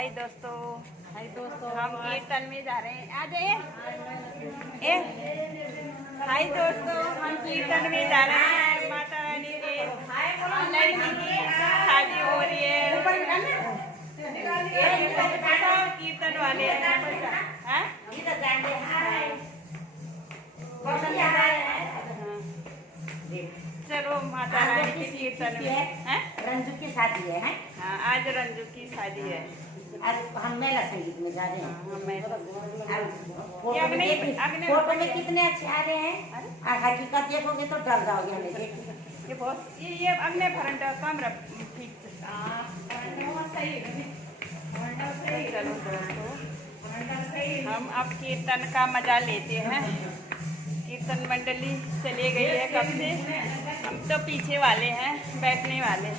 हाय दोस्तों हम कीर्तन में जा रहे हैं। आ जाइए। हाय दोस्तों, हम कीर्तन में जा रहे हैं। माता रानी के लड़की की शादी हो रही है। कीर्तन वाले हैं। चलो माता रानी के कीर्तन में रंजू की शादी है। हाँ, आज रंजू की शादी है। आज हम मेला संगीत में जा रहे हैं। फोटो में कितने अच्छे आ रहे हैं और हकीकत देखोगे तो डर जाओगे हमें देख के। ये बहुत ये अगले फरंट कम रख ठीक। चलो दोस्तों, हम अब कीर्तन का मजा लेते हैं। कीर्तन मंडली चली गई है कब से, हम तो पीछे वाले हैं, बैठने वाले।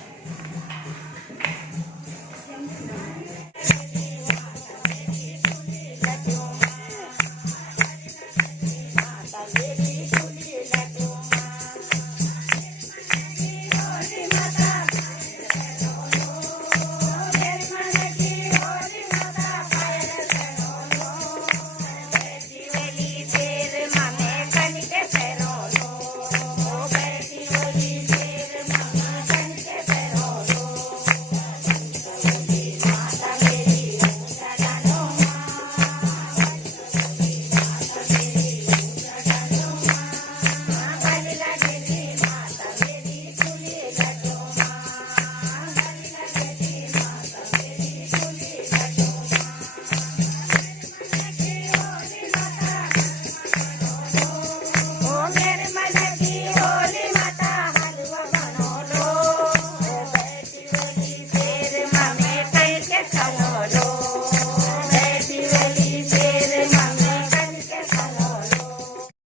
चलो